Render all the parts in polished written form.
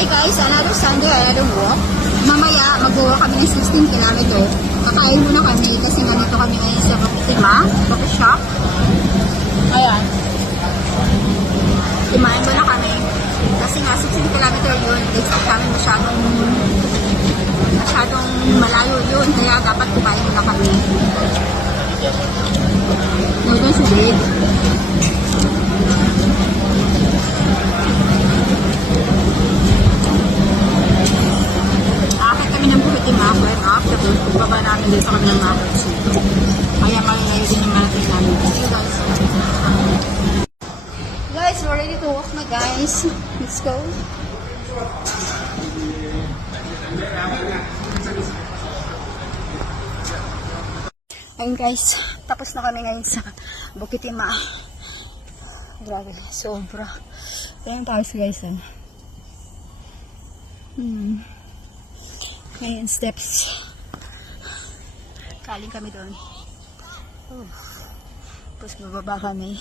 Hi guys, another Sunday, another walk. Mamaya, mag-walk kami ng 16 km. Kakain muna kami kasi nandito kami ngayon sa Bakitima, coffee shop. Ayan. Kumain muna kami. Kasi nga, 16 km yun. Expect kami masyadong malayo yun. Kaya dapat kumain muna kami. Ngayon si Dave. Tapos baba namin dito kami ng Makerchi. Kaya malalayo din yung malating namin. See you guys. Guys, we're ready to walk na guys. Let's go. Ayun guys, tapos na kami ngayon sa Bakitima. Grabe, sobra. Ayun tayo guys. Ngayon, steps. Kaling kami doon. Tapos bababa kami.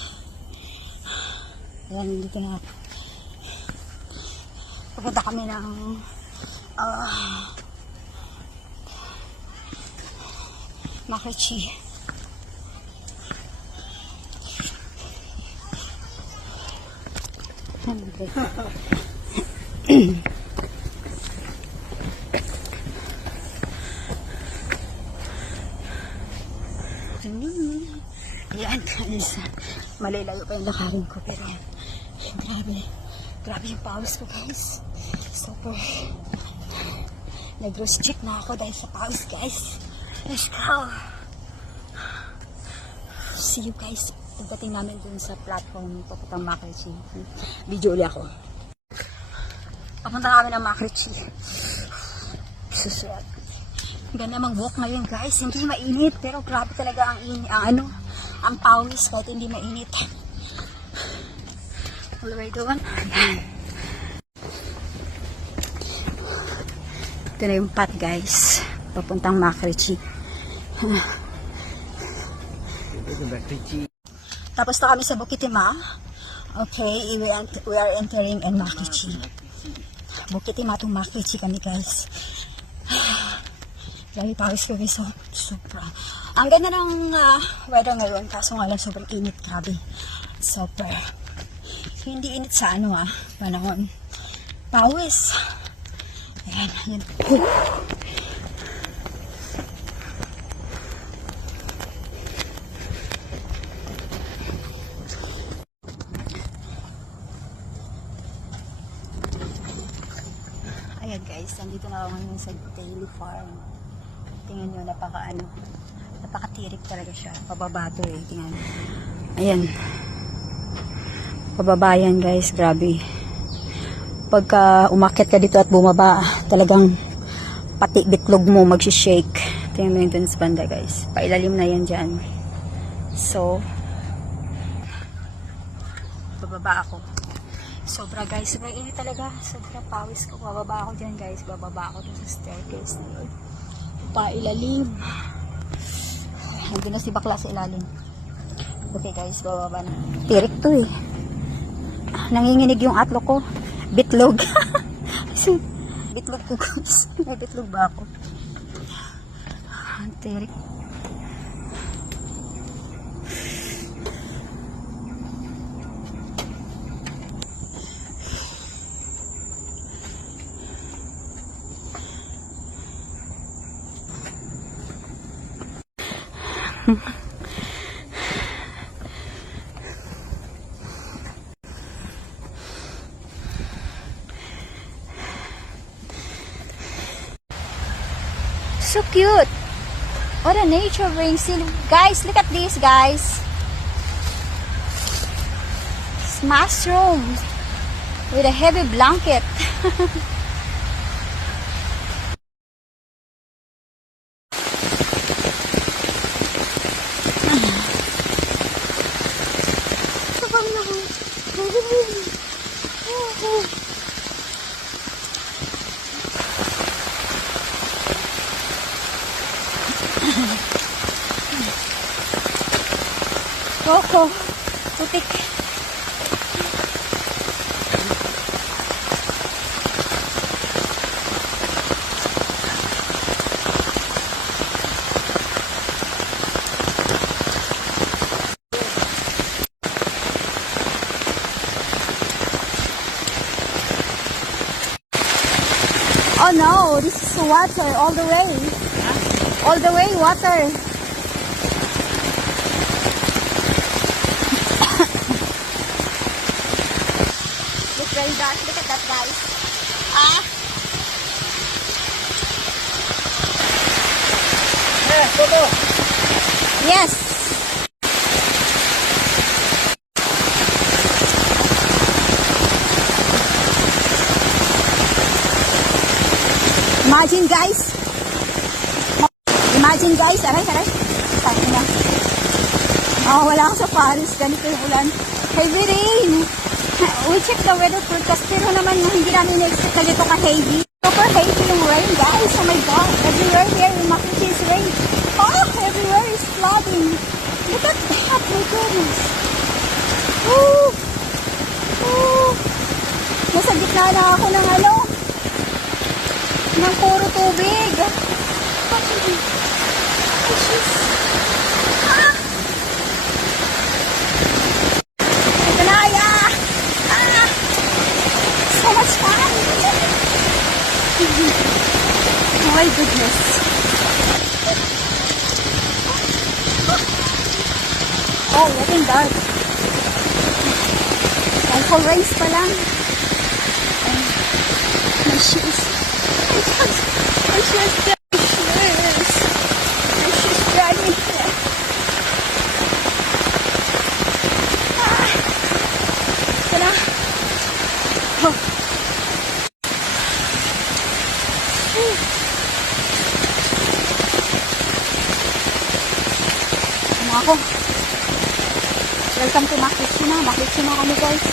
Ayan, dito na. Pupunta kami ng Makerchi. Ayan guys, malilayo pa yung lakarin ko pero yan, grabe yung pawis ko guys. Super nag-restrict na ako dahil sa pawis guys. Let's go. See you guys pagdating namin dun sa platform papuntang Makerchi. Video ulit ako. Papunta kami ng Makerchi. Susulat. Ganda mag-walk ngayon guys, hindi mainit pero grabe talaga ang pawis kahit hindi mainit. All the way doon. Ito na yung path guys, papuntang Makerchi. Tapos na kami sa Bakitima. Okay, we are entering in Makerchi. Bakitima to Makerchi kami guys. Grabe pawis ko guys, sobra. Ang ganda ng weather ngayon, kaso nga lang sobrang init, grabe. Super. Hindi init sa panahon. Pawis. Ayan, ayan. Ayan guys, nandito na ako ngayon sa Daily Farm. Tingnan nyo, napakatirik talaga siya. Pababa to eh. Tingnan. Ayan. Pababa yan guys. Grabe. Pagka umakyat ka dito at bumaba, talagang pati bitlog mo magsishake. Tingnan mo yun dun sa banda guys. Pailalim na yan dyan. So, bababa ako. Sobra guys. Sobrang init talaga. Sobrang pawis ko. Bababa ako dyan guys. Bababa ako dun sa staircase na yun. Pailalim. Nandun na si bakla sa ilalim. Okay guys, bababa na. Tirik to eh. Nanginginig yung atlok ko. Bitlog. Bitlog ko guys. May bitlog ba ako? Tirik. So cute. What a nature brings. Guys, look at this, guys. It's mushroom with a heavy blanket. Coco, putik. Oh no, this is water all the way. All the way, water. It's very dark. Look at that, guys. Ah. Yes. Imagine guys. Imagine guys. Aray. Tayo na. Wala ako sa Paris. Ganito yung ulan. Heavy rain. We check the weather forecast. Pero naman hindi namin na-expect na dito ka-heavy. Super heavy yung rain guys. Oh my God. Everywhere here in Makati is rain. Oh, everywhere is flooding. Look at that. My goodness. Woo! Woo! Nasa gitna na ako ng ng puro tubig. Oh, jeez. Ah! Ito na, yeah! Ah! So much fun! Oh my goodness. Oh, getting dark. Full rains pa lang. My shoes. My shoes drag me here. Ito na. Oh. Ano ako? Welcome to Makitsuna. Makitsuna kami guys.